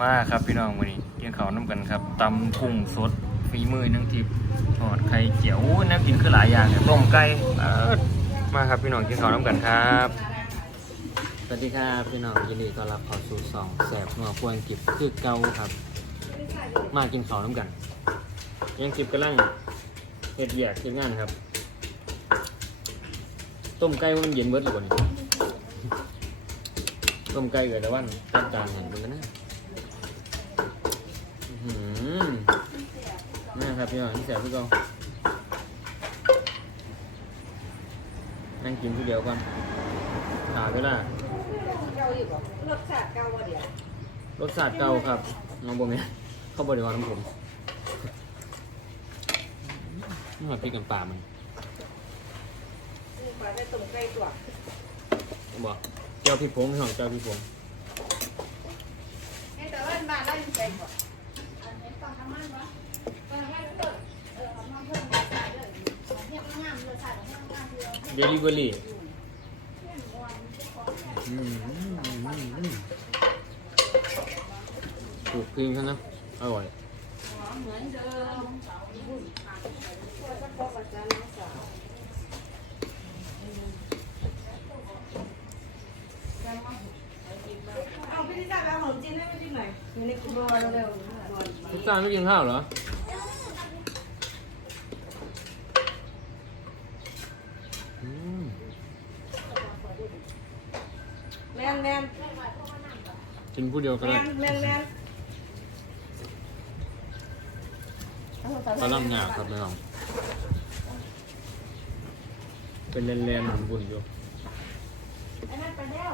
มาครับพี่น้องวันนี้กินข้าวน้ำกันครับตำกุ้งสดฝีมือนังทิพย์ทอดไข่เจียวโอ้ยน่ากินคือหลายอย่างเนี่ยต้มไก่เอิ้นมาครับพี่น้องกินข้าวน้ำกันครับสวัสดีครับพี่น้องยินดีต้อนรับเข้าสู่สองแสบนัวควรกิบคือเก่าครับ มากินข้าวน้ำกัน ยังกิบกำลังเฮ็ดแยกเฮ็ดงานครับ ต้มไก่ว่ามันเย็นเบิดหรือเปล่านี่ต้มไก่เกิดแต่วันตัดจานเห็นมันกันนะอื้อ หือนี่ครับพี่น้องที่แสบพี่เก่านั่งกินทีเดียวก่อนขาเวลาเก่าอยู่บ่รสชาติเก่าบ่เดี๋ยวรสชาติเก่าครับน้องบ่แม่นเข้าบริวารของผมนี่มาพริกกันปลามันนี่ปลาได้ตุ่มไก่ตัวบอกเจ้าพี่พงพี่น้องเจ้าพี่พงให้แต่ว่าบ้านเราอยู่ไก่บ่ เดลิเวอรี่ถูกพิมพ์นะอร่อยเอาพี่ลิซ่าไปเอาขนมจีนให้พี่จิ๊กหน่อยอยู่ในครัวเร็ว ทุกท่านไม่กินข้าวเหรออืมๆแมนแมนกินผู้เดียวก็แมได้นแมนแมนกระลำหยาบครับพี่น้อง เป็นเลนๆหมุนบุนอยู่ไอ้นั่นไปแล้ว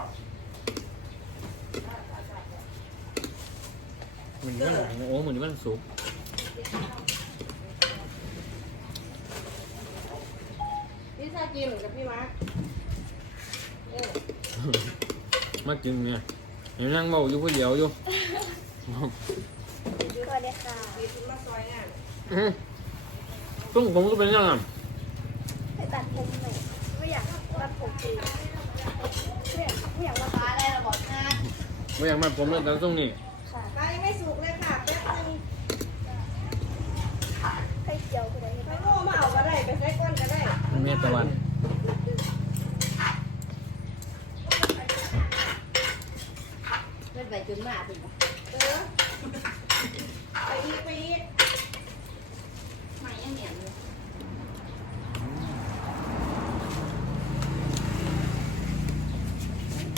เหมือนมันโอ้เหมือนมันสุกพี่ลิซ่ากินกับพี่มาร์คเออมากินเนี่ยเห็นนั่งเบาอยู่ผู้เดียวอยู่สวัสดีค่ะมีคุณมาซอยงานอื้อตุ้งผมก็เป็นยังไงไปตัดผมหน่อยไม่อยากตัดผมเองไม่อยากไม่อยากมาฟ้าได้หรอกนะไม่อยากมาผมเลยแต่ตุ้งนี่ ค่ะ ปลายังไม่สุกเลยค่ะแป๊บนึง ไข่เจียวไปไหน ไปโง่มา เอาก็ได้ไปใส่ก้อนก็ได้มันเมตะวันเป็นใบจุนมาถึงเออไปอีกไปอีกไม่ยังเหนียวเลย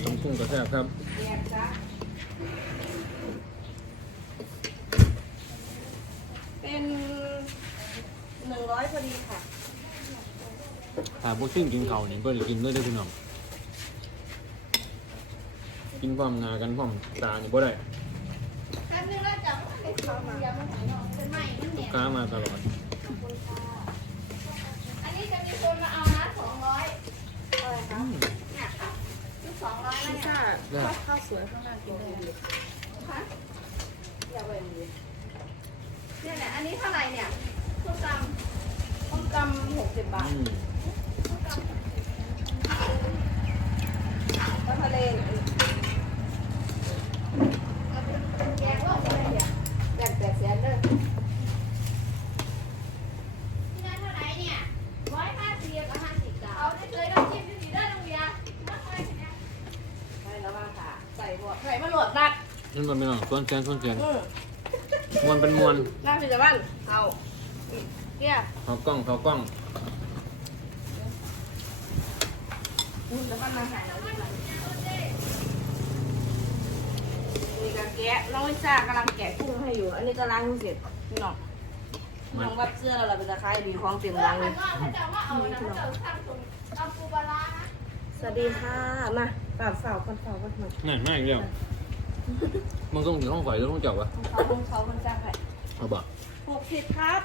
ต้มกุ้งกระแทกครับแยกจ้ะเป็นหนึ่งร้ อยพอดีค่ะถ้าพวกซิ่งกินเขาวนี่เพื่อนกินด้วยเด้อพี่น้องกินพร้อมหนากันพร้อมตานี่บ่ได้แป๊บนึงแล้วจับให้เขามาเป็นใหม่มันเหนียวค้ามาตลอดอันนี้จะมีคนมาเอานะสองร้อยอะไรคะเนี่ยค่ะชุดสองร้อยนะเนี่ยได้ข้าวสวยข้างล่างกินได้ดีคะอย่าไปดีเนี่ยเนี่ยอันนี้เท่าไหร่เนี่ยส้มต ต้มตำหกสิบบาทอืมแล้วทะเลำแกงว่าอะไรเนี่ยแบ่งแปดแสนเด้อที่นั่นเท่าไหร่เนี่ยร้อยห้าสิบกับห้าสิบเอาได้เลยต้องชิมดูสิได้ตรงเบียร์มากเลยเนี่ยใช่แล้วว่าค่ะ ใส่หมวกใส่มาหลวดนัดนั่นก็ไม่น้องส่วนเสียนส่วนเสียนอืมมวนเป็นมวนน่าพิจารณาเอา เนี่ยเขากล้องเขากล้องอุ้ยแล้วมันมาหายแล้วนี่ก็แกะน้องวิชากำลังแกะกุ้งให้อยู่ อันนี้ก็ล้างมือเสร็จพี่น้องน้องวัดเสื้อเราเป็นตะไคร้มีของเต็มเออรังเลขัยนว่าเขาจะว่าเอานะเขาจะทำถุงเอาปูปลาร้านะสวัสดีค่ะ มาปรับเสาคนเสาคนหนึ่งนั่นไม่อีกแล้วมึงต้องถึงห้องข่อยแล้วต้องจับวะเขาคนเขาคนจ้างให้เอาบ่หกสิบครับ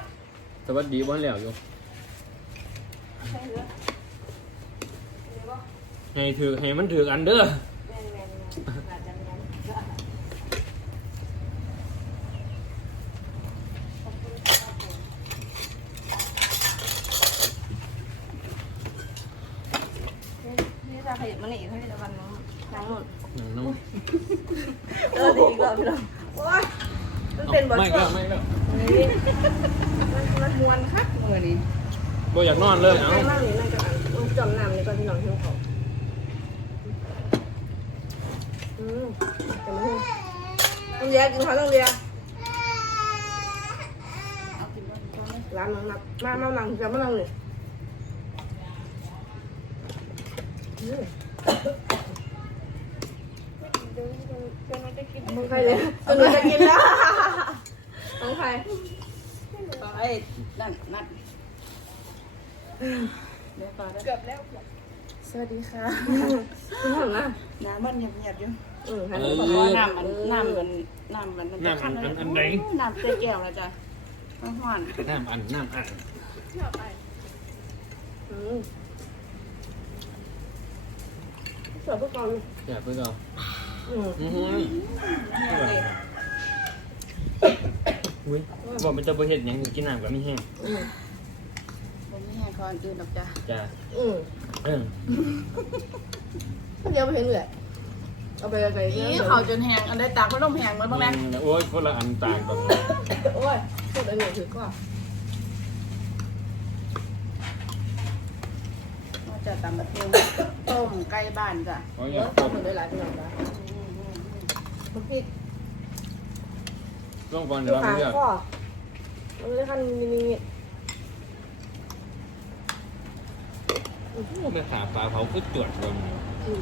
สวัสดีบ้านแล้วอยู่ใช่เหรอเดี๋ยวบอกให้ถือให้มันถืออันเด้อแม่นแม่นแม่นอาจจะแม่นขอบคุณครับผมนี่นี่จะขยับมาหนีให้ตะวันน้องน้องนุ่นหนังน้องเออดีกว่าพี่น้องโอ้ยมันเป็นบทไม่ช่ก็วงไม่ก็นี่ มันมวนคักมือนี้บ่อยากนอนเลยเอ้างนั่งนี่นั่งกันอะมันจมน้ำนี่ก่อนที่น้องหิวเขาอืมแต่ม่หิวต้องเลียกินข้าวต้องเลียร้านน้องนับมามานังจะมานังเลยมึงใครเลยจนหนูจะกินแล้วของใคร ไอ้นั่นนั่นเดี๋ยวก่อนนะเกือบแล้วสวัสดีค่ะคุณหันนะน้ำมันเงียบๆอยู่อืมหันเอไปอบอกว่าน้ำมันน้ำมันน้ำมันจะขั้นเลยน้ำเต็มแก้วแล้วจ้ะต้องห่อนน้ำอันน้ำอันอืมสวยพวกเราอยากไปก็อืมอือหือ อุ้ยบอกมันจะบ่เฮ็ดหยังกินน้ำก็มีแห้งอืมผมไม่ให้คอนอื่นหรอกจ้ะจ้าอืมเออเดี๋ยวไปเห็นเลยเอาไปไปนี่เขาจนแห้งอันได้ตากพัดลมแห้งมันบ้างแล้วโอ้ยคนละอันต่างกันโอ้ยพูดอันนี้ถือก็ว่าจะตำแบบเทียมต้มไก่บ้านจ้ะโอ้ยอเยยาอะกตบคนได้หลายคนหลายนะเมื่อกี้ลงก่ อนอเดี๋ยวยู่เราขาเลือกข้อมันเลยขั้นมินิมิตไปขาปลาเผาคือจวดบ่มันอืม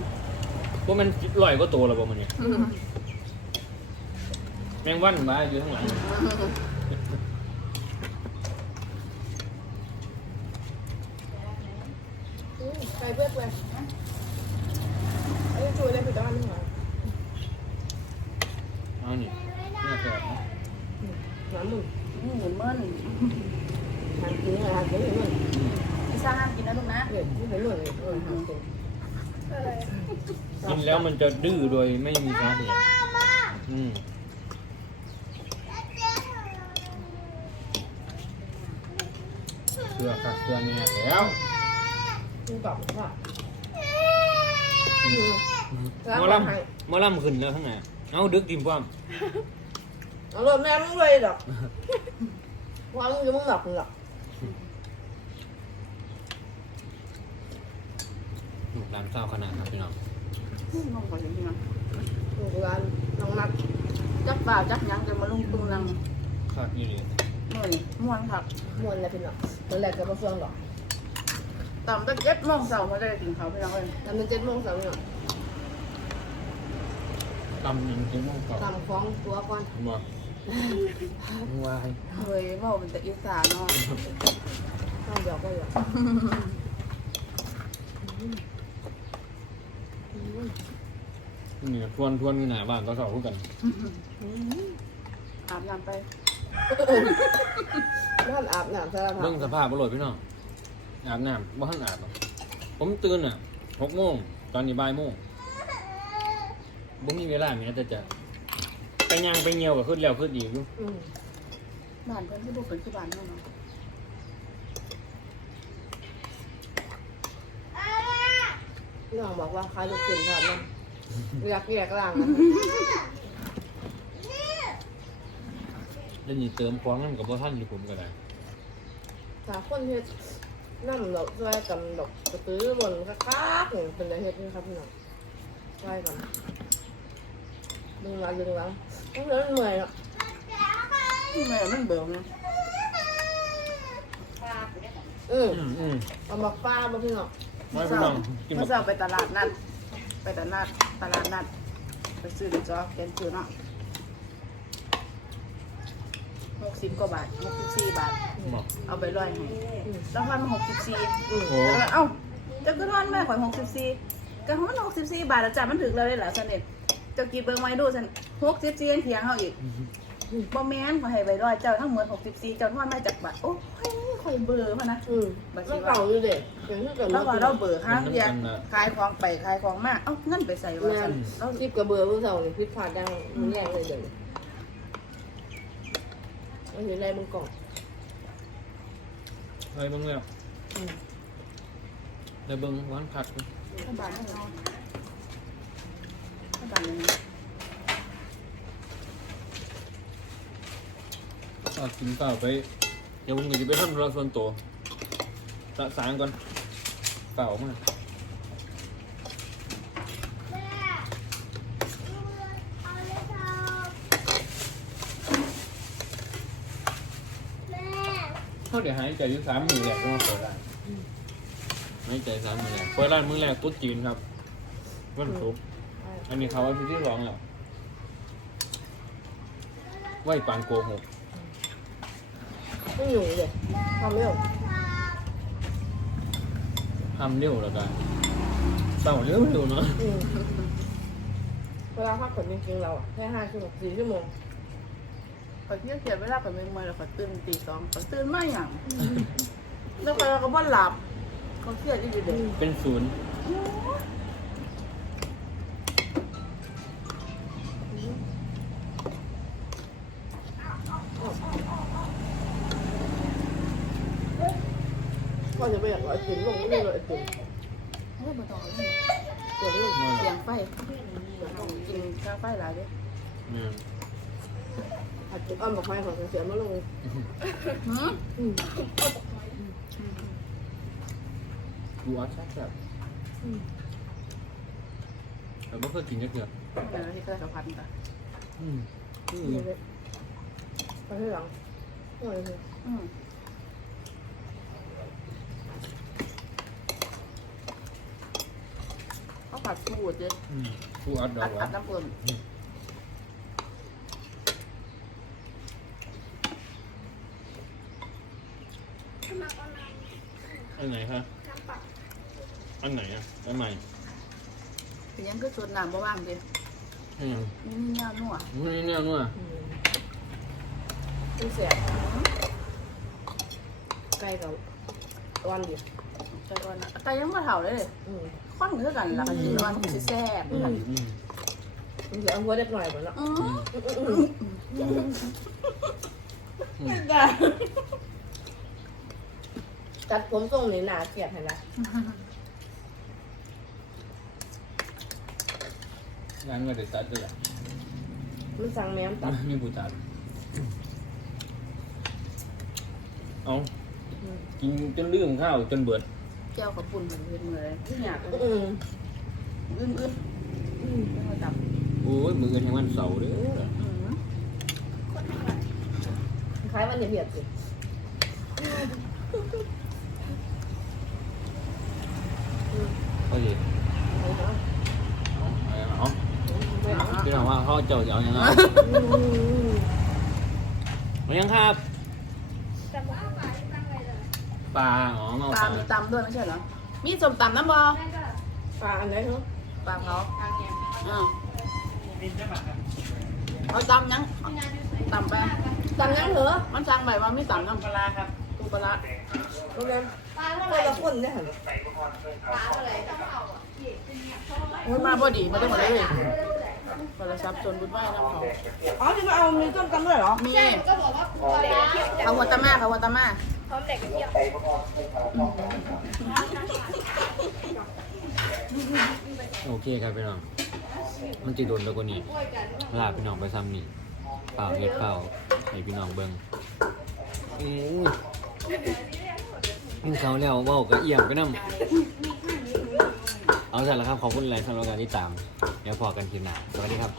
พวกมันลอยก็โตแล้วบ่มันนี่แมงวันมาอยู่ข้างหลังอืมใส่เพื่อนไปไอ้ช่วยได้ผิดด้านหนึ่งเหรอเอานี่น่าจะ น้ำมึงหมูเมิ้นทานกินอะไรทานกินเหมือนพิซซ่าห้ามกินนะลูกนะเด็กที่เป็นเหมือเลยเออทากินกินแล้วมันจะดื้อโดยไม่มีสาเหตุอืมเชื่อค่ะเชื่อเนี่ยแล้วกูกลับว่าหมอลำหมอลำขึ้นแล้วข้างในเอาดึกกินป้อม เอาเลยแม่มึงเลยดอกว่ามึงจะมึงหลับมึงหลับร้านข้าวขนาดครับพี่น้องน้องก่อนจริงๆนะมึงร้านน้องนัดจักบ่าวจักหยังจนมาลุงตุงนังข้าวยี่ดีเมื่อยม่วนครับมวนอะไรพี่น้องตอนแรกก็มาเฟืองหรอกตอนตั้งเจ็ดโมงเช้าเขาจะได้กินข้าวพี่น้องเอ้ยทำเป็นเจ็ดโมงสามเนาะตำยิงกินน้องก่อนทำฟ้องตัวก่อน บอก วายเฮ้ยเว่าเป็นแต่อีสานเนาะต้องหยอกก็หยอกนี่ทวนทวนอยู่หน้าบ้านก็เขาพูดกันอาบน้ำไปบ้านอาบน้ำสารพัเรื่องสดภาพบรดพี่น้องอาบน้ำบ่ทันอาบหรอกผมตื่นอะหกโมงตอนนี้บ่ายโมงบ่มีเวลาแม้แต่จะ ไปย่างไปเงียวกับขึ้นแล้วขึ้นอีกอยู่อืมบ้านเพิ่นที่บุกเป็นที่บ้านเนาะเนาะพี่น้องบอกว่าใครลูกศิษย์ทอดนะอยากแยกล่างนะแล้วนี่เติมฟองนั่นกับพ่ท่านอยู่ผมก็ได้ถ้าคนเฮ็ดน้ำดอกช่วยกันดอกกระตือบนคักๆเนี่ยเป็นอะไรเฮ็ดนี่ครับพี่น้องช่วยกัน ดึงหลังดึงหลังต้องเดินเหนื่อยเนาะแม่มันเบิ่มนะอืมอืมอืมเอามาฟ้ามาพี่น้องไม่พี่น้องกินเมื่บัอกเช้าไปตลาดนัด ไปตลาดตลาดนัด ไปซื้อดิจ้อแกนซื้อเนาะหกสิบกว่าบาทหกสิบสี่บาทบอกเอาไปร้อยให้แล้วพันหกสิบสี่อืมโอ้แล้วก็เอ้าจะก็ทอนแม่ข่อยหกสิบสี่ก็มันหกสิบสี่บาทแล้วจ้ะมันถึงเราเลยเหรอสันเด็จ เจะกี่เบิ้งไว้ดูสันหกสิบสี่เถียงเขาอีกบ่แม่นข่อยให้ไปร้อยเจ้าทั้งหมดหกสิบสี่เจ้าทอนมาจากบาทโอ้ยข่อยเบอร์พะนะ อืมมันเก่าอยู่เด็กอย่างที่เกิดแล้วก็เราเบอร์ห้างเดียวขายของไปขายของมาเอ้าเงินไปใส่ว่าแม่สันเราคลิปกับเบอร์พวกเราเนี่ยพิษพลาดดังมันแย่งเลยเดี๋ยวมันอยู่ในมึงกล่องเฮ้ยเบิ่งแล้วเดี๋ยวเบิ่งวันผัดรัฐบาลให้เรา รัฐบาลยังไงก็กินเปล่าไป เดี๋ยวผมจะไปทำธุระส่วนตัวสะสางก่อนเปล่ามากแม่เอาเลยเถอะแม่เขาเดี๋ยวหายใจอยู่สามมือแหละต้องมาเปิดร้านหายใจสามมือแหละเปิดร้านมือแรกตุ๊ดจีนครับวันศุกร์ อันนี้เขาว่าพี่ที่สองแล้วไหวปานโกหกไม่อยู่เลยทำไม่ออกทำเร็วแล้วกันเศร้าเร็วเร็วเนาะอืมเวลาพักผ่อนจริงๆเราอะแค่ห้าชั่วโมงสี่ชั่วโมงขอยเที่ยงเสียเวลากับเมงมาแล้วขอยตื่นตีสองขอยตื่นไม่หยังแล้วก็ก็บ่หลับเขาเครียดที่อยู่เด็กเป็นศูนย์ ก็จะไปอยากเอาไอติมลงไม่เลยไอติมเฮ้ยบ่ต้องเอาเลยเกิดเรื่องนั่นแหเสียละงไฟต้องกินข้าวไฟหลายเด้อืมอาจจะอ้อมบอกไม้ของเสียมาลงหืมอืมดูอัดแซ่บแบบแต่ไม่เคยกินจักเดือนนั่นแหละที่เคยสัมผัสกันอืมอืมนี่เลยไปที่หลังโอ้ยเล อืมเขาผัดสูตรเด้อืมดูอัดดออักดหอัวาดนน้ำปุ่นอันไหนคะอันไหนอะอันใหม่เป็นยังคือสดน้ำบ่ว่างเด้อืมนี่นี่ย่านัวนี่เนี่ยนัวอืมมันเสียใกล้กับวันเดียวใจอ่อนนะแต่ยังบ่เท่าเลยอืมค่อนคือกันล่ะก็กินวันสิแซ่บอืมอืมมันจะเอาหัวเด็กหน่อยเหมือนเนาะอืมอืมตัดผมทรงนี้หนาเกลียดเห็นไหมงานมาเด็ดตัดเลยอะมันสั่งแม่มตัดมีบูตัดเอากินจนลืมข้าวจนเบิด แก้วกับปุ่นเห็นเลยที่อยากอืมอึ้มอึ้มอืมไม่จับโอ้ยมือกันยังวันเสาร์เด้ออืมคล้ายวันเดียบๆสิเขาดิไม่เอาเอาเอาไม่เอาพี่น้องว่าเขาเจ้าจะเอายังไงอืมมายังครับ แต่ว่าเอาไปตั้งไว้เลย ปลาอ๋อเมาปปลาลามีตำด้วยไม่ใช่เหรอ มีส้มตำน้ำบอแม่ก็ปลาอันไหนเหรอปลาเขาอ่าเอาตำยังงานอยู่ไหนตำไปตำยังเหรอ มันสั่งไปว่ามีตำน้ำปลาครับตูปลาร้าโรงแรมปลาเท่าคไหร่นละคนเนี่ยเหรอปลาเท่าไหร่ต้องเอาอะพี่เป็นเนี่ยเขาร้อยโอ้ยมาพอดีมาได้หมดเลยโทรศัพท์จนบุญไหวน้ำเขาอ๋อที่มาเอามีต้มตำด้วยเหรอมีใช่ก็บอกว่าตัวเล็กเทียบเอาหัวตะมาเอาหัวตะมาพ ร้อมเด็กเทียบโอเคครับพี่น้อง มันจะโดนแล้วกว่านี้ลาพี่น้องไปซ้ำนี่เปล่าเฮ็ดเปล่าให้พี่น้องเบิ่งอือเขาแล้วเว้าก็เอี่ยมไปนำเอาเสร็จแล้วครับ ขอบคุณหลายสำหรับการติดตาม เดี๋ยวพอกันทีหน้าสวัสดีครับ